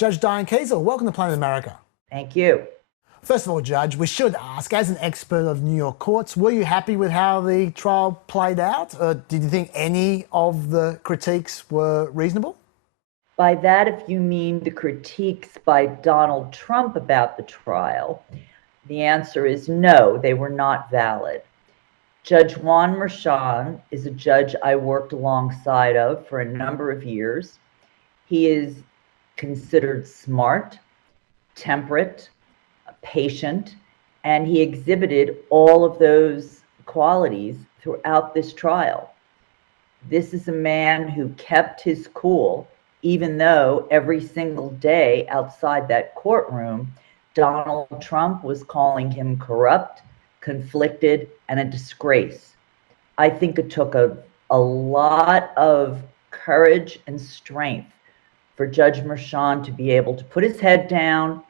Judge Diane Kiesel, welcome to Planet America. Thank you. First of all, Judge, we should ask, as an expert of New York courts, were you happy with how the trial played out? Did you think any of the critiques were reasonable? By that, if you mean the critiques by Donald Trump about the trial, the answer is no, they were not valid. Judge Juan Merchan is a judge I worked alongside of for a number of years. He is considered smart, temperate, patient, and he exhibited all of those qualities throughout this trial. This is a man who kept his cool, even though every single day outside that courtroom, Donald Trump was calling him corrupt, conflicted, and a disgrace. I think it took a lot of courage and strength for Judge Merchan to be able to put his head down,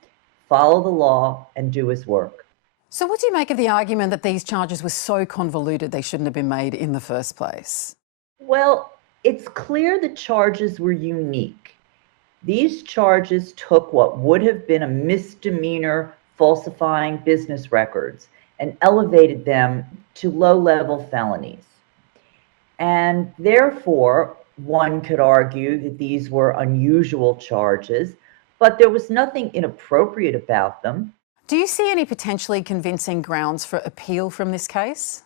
follow the law, and do his work. So what do you make of the argument that these charges were so convoluted they shouldn't have been made in the first place? Well, it's clear the charges were unique. These charges took what would have been a misdemeanor falsifying business records and elevated them to low-level felonies. And therefore, one could argue that these were unusual charges, but there was nothing inappropriate about them. Do you see any potentially convincing grounds for appeal from this case?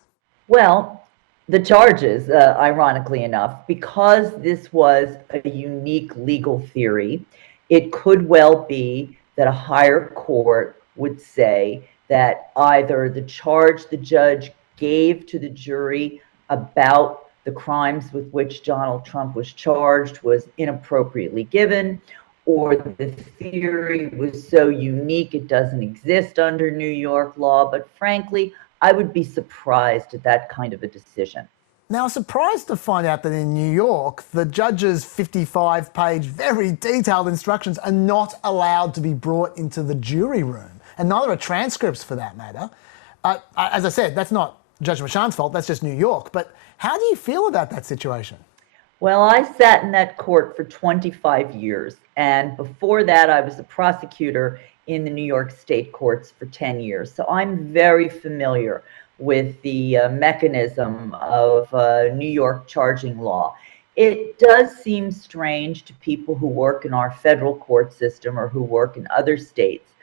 Well, the charges, ironically enough, because this was a unique legal theory, it could well be that a higher court would say that either the charge the judge gave to the jury about the crimes with which Donald Trump was charged was inappropriately given, or the theory was so unique it doesn't exist under New York law. But frankly, I would be surprised at that kind of a decision. Now, I was surprised to find out that in New York, the judge's 55-page, very detailed instructions are not allowed to be brought into the jury room, and neither are transcripts for that matter. As I said, that's not Judge Merchan's fault, that's just New York. But how do you feel about that situation? Well, I sat in that court for 25 years, and before that, I was a prosecutor in the New York State courts for 10 years. So I'm very familiar with the mechanism of New York charging law. It does seem strange to people who work in our federal court system or who work in other states,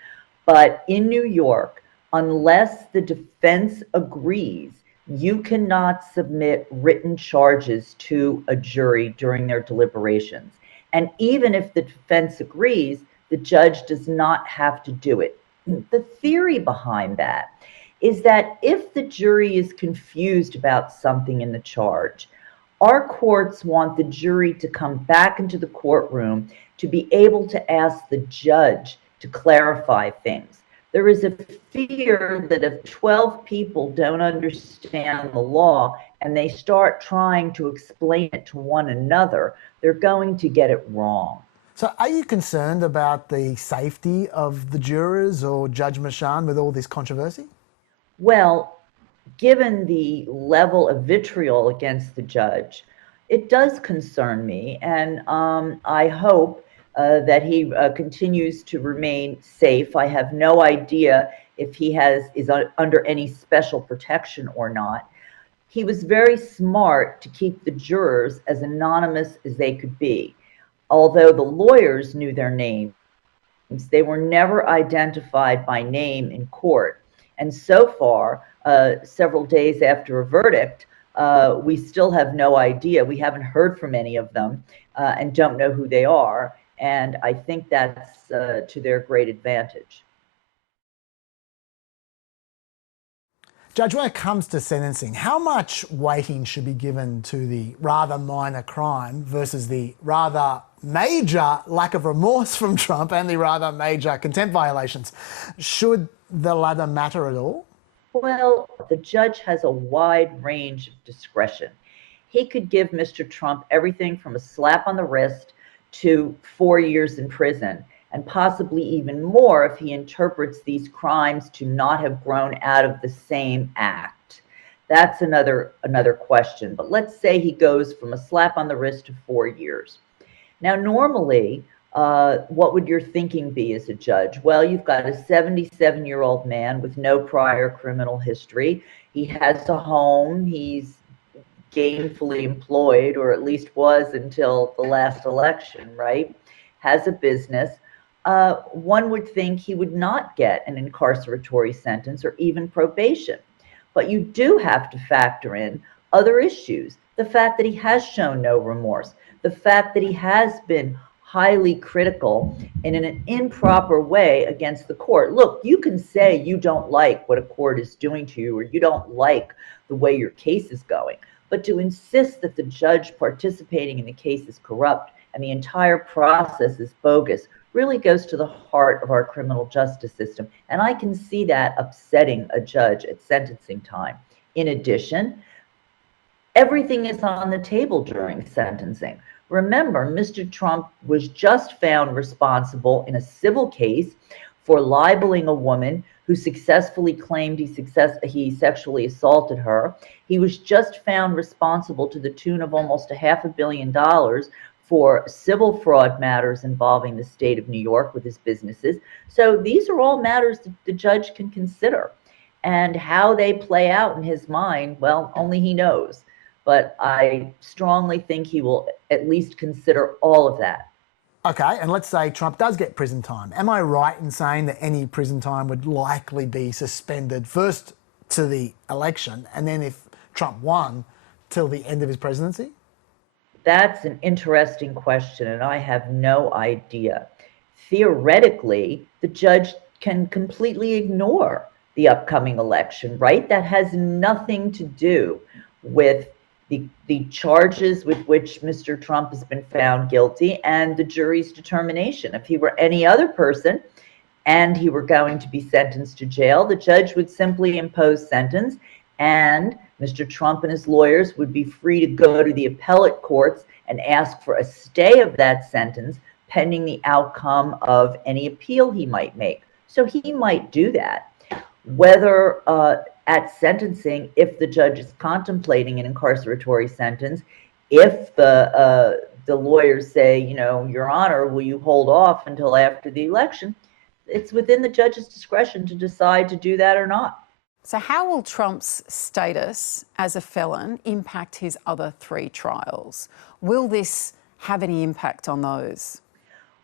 but in New York, unless the defense agrees, you cannot submit written charges to a jury during their deliberations. And even if the defense agrees, the judge does not have to do it. The theory behind that is that if the jury is confused about something in the charge, our courts want the jury to come back into the courtroom to be able to ask the judge to clarify things. There is a fear that if 12 people don't understand the law and they start trying to explain it to one another, they're going to get it wrong. So are you concerned about the safety of the jurors or Judge Merchan with all this controversy? Well, given the level of vitriol against the judge, it does concern me, and I hope that he continues to remain safe. I have no idea if he is under any special protection or not. He was very smart to keep the jurors as anonymous as they could be. Although the lawyers knew their names, they were never identified by name in court. And so far, several days after a verdict, we still have no idea. We haven't heard from any of them and don't know who they are. And I think that's to their great advantage. Judge, when it comes to sentencing, how much weighting should be given to the rather minor crime versus the rather major lack of remorse from Trump and the rather major contempt violations? Should the latter matter at all? Well, the judge has a wide range of discretion. He could give Mr. Trump everything from a slap on the wrist to 4 years in prison, and possibly even more if he interprets these crimes to not have grown out of the same act. That's another question. But let's say he goes from a slap on the wrist to 4 years. Now, normally, what would your thinking be as a judge? Well, you've got a 77-year-old man with no prior criminal history. He has a home. He's gainfully employed, or at least was until the last election, right? Has a business. One would think he would not get an incarceratory sentence or even probation. But you do have to factor in other issues. The fact that he has shown no remorse, the fact that he has been highly critical and in an improper way against the court. Look, you can say you don't like what a court is doing to you, or you don't like the way your case is going, but to insist that the judge participating in the case is corrupt and the entire process is bogus really goes to the heart of our criminal justice system. And I can see that upsetting a judge at sentencing time. In addition, everything is on the table during sentencing. Remember, Mr. Trump was just found responsible in a civil case for libeling a woman who successfully claimed he sexually assaulted her. He was just found responsible to the tune of almost $500 million for civil fraud matters involving the state of New York with his businesses. So these are all matters that the judge can consider. And how they play out in his mind, well, only he knows. But I strongly think he will at least consider all of that. Okay, and let's say Trump does get prison time. Am I right in saying that any prison time would likely be suspended first to the election, and then if Trump won, till the end of his presidency? That's an interesting question, and I have no idea. Theoretically, the judge can completely ignore the upcoming election, right? That has nothing to do with the charges with which Mr. Trump has been found guilty and the jury's determination. If he were any other person and he were going to be sentenced to jail, the judge would simply impose sentence, and Mr. Trump and his lawyers would be free to go to the appellate courts and ask for a stay of that sentence pending the outcome of any appeal he might make. So he might do that. Whether at sentencing, if the judge is contemplating an incarceratory sentence, if the lawyers say, Your Honor, will you hold off until after the election? It's within the judge's discretion to decide to do that or not. So how will Trump's status as a felon impact his other 3 trials? Will this have any impact on those?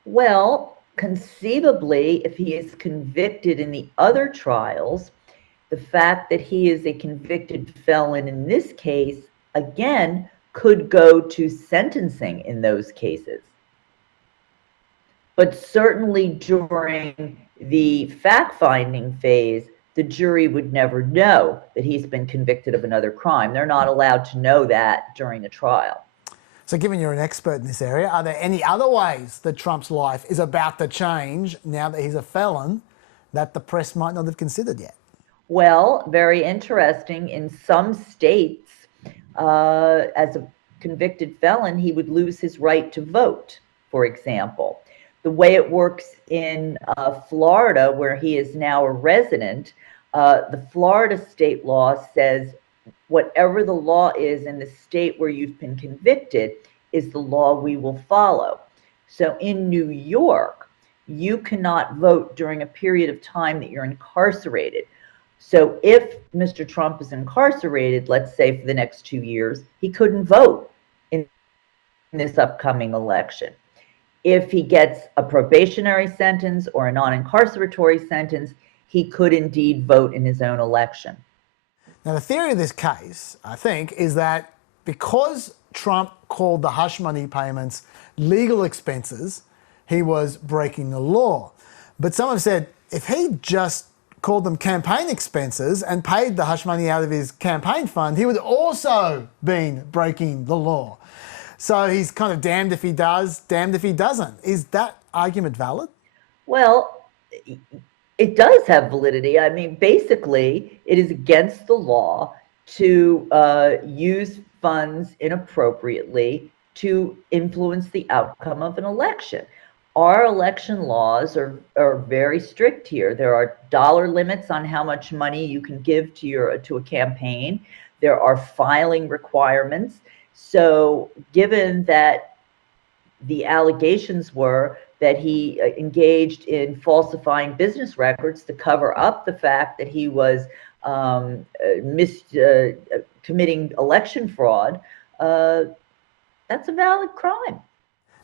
Well, conceivably, if he is convicted in the other trials, the fact that he is a convicted felon in this case, again, could go to sentencing in those cases. But certainly during the fact-finding phase, the jury would never know that he's been convicted of another crime. They're not allowed to know that during the trial. So given you're an expert in this area, are there any other ways that Trump's life is about to change now that he's a felon that the press might not have considered yet? Well, very interesting. In some states, as a convicted felon, he would lose his right to vote, for example. The way it works in Florida, where he is now a resident, the Florida state law says whatever the law is in the state where you've been convicted is the law we will follow. So in New York, you cannot vote during a period of time that you're incarcerated. So if Mr. Trump is incarcerated, let's say for the next 2 years, he couldn't vote in this upcoming election. If he gets a probationary sentence or a non-incarceratory sentence, he could indeed vote in his own election. Now, the theory of this case, I think, is that because Trump called the hush money payments legal expenses, he was breaking the law. But some have said if he just called them campaign expenses and paid the hush money out of his campaign fund, he would also been breaking the law. So he's kind of damned if he does, damned if he doesn't. Is that argument valid? Well, it does have validity. I mean, basically, it is against the law to use funds inappropriately to influence the outcome of an election. Our election laws are very strict here. There are dollar limits on how much money you can give to a campaign. There are filing requirements. So given that the allegations were that he engaged in falsifying business records to cover up the fact that he was committing election fraud, that's a valid crime.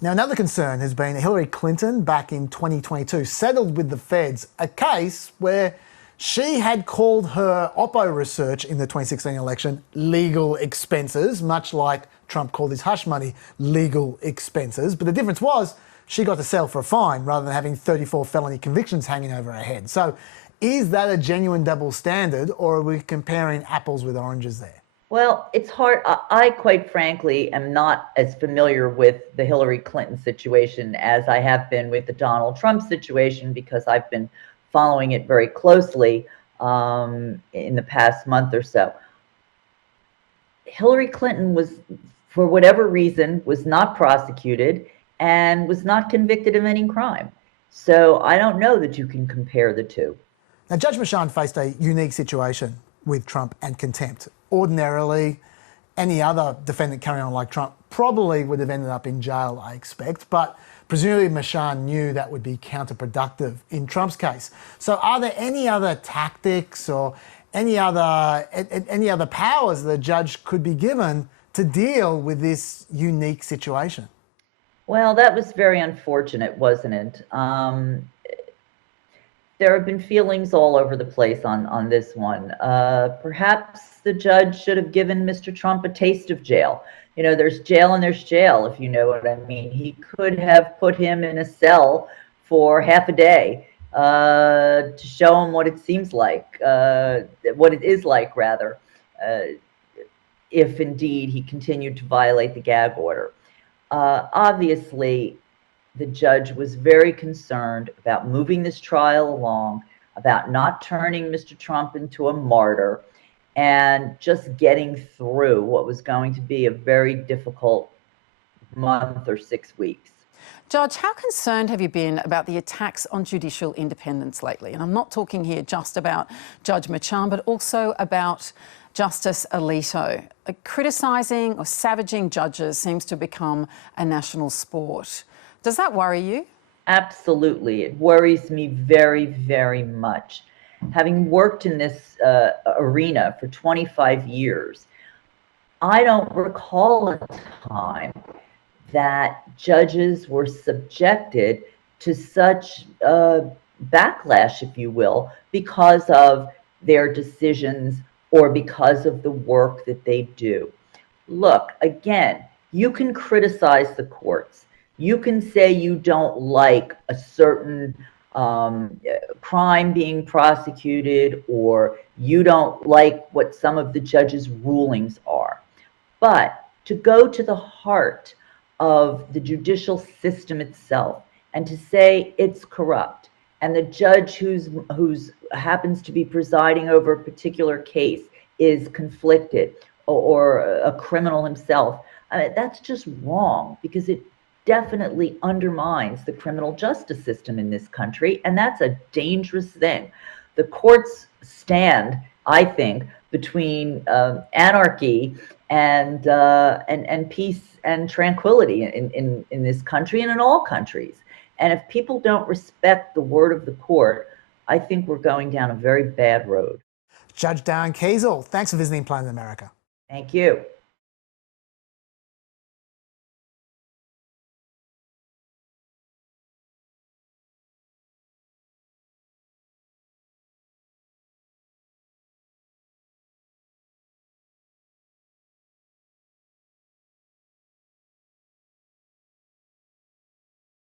Now, another concern has been Hillary Clinton back in 2022 settled with the feds a case where she had called her Oppo research in the 2016 election legal expenses, much like Trump called his hush money legal expenses. But the difference was she got to settle for a fine rather than having 34 felony convictions hanging over her head. So is that a genuine double standard, or are we comparing apples with oranges there? Well, it's hard. I quite frankly am not as familiar with the Hillary Clinton situation as I have been with the Donald Trump situation, because I've been following it very closely in the past month or so. Hillary Clinton was, for whatever reason, was not prosecuted and was not convicted of any crime. So I don't know that you can compare the two. Now, Judge Merchan faced a unique situation with Trump and contempt. Ordinarily, any other defendant carrying on like Trump probably would have ended up in jail, I expect, but presumably Merchan knew that would be counterproductive in Trump's case. So are there any other tactics or any other powers the judge could be given to deal with this unique situation? Well, that was very unfortunate, wasn't it? There have been feelings all over the place on this one. Perhaps the judge should have given Mr. Trump a taste of jail. You know, there's jail and there's jail, if you know what I mean. He could have put him in a cell for half a day to show him what it seems like, what it is like, rather, if indeed he continued to violate the gag order. Obviously, the judge was very concerned about moving this trial along, about not turning Mr. Trump into a martyr, and just getting through what was going to be a very difficult month or 6 weeks. Judge, how concerned have you been about the attacks on judicial independence lately? And I'm not talking here just about Judge Merchan, but also about Justice Alito. Criticising or savaging judges seems to become a national sport. Does that worry you? Absolutely. It worries me very, very much. Having worked in this arena for 25 years, I don't recall a time that judges were subjected to such backlash, if you will, because of their decisions or because of the work that they do. Look, again, you can criticize the courts. You can say you don't like a certain crime being prosecuted, or you don't like what some of the judges' rulings are. But to go to the heart of the judicial system itself and to say it's corrupt, and the judge who's happens to be presiding over a particular case is conflicted, or a criminal himself, I mean, that's just wrong, because it definitely undermines the criminal justice system in this country, and that's a dangerous thing. The courts stand, I think, between anarchy and peace and tranquility in this country and in all countries. And if people don't respect the word of the court, I think we're going down a very bad road. Judge Diane Kiesel, thanks for visiting Planet America. Thank you.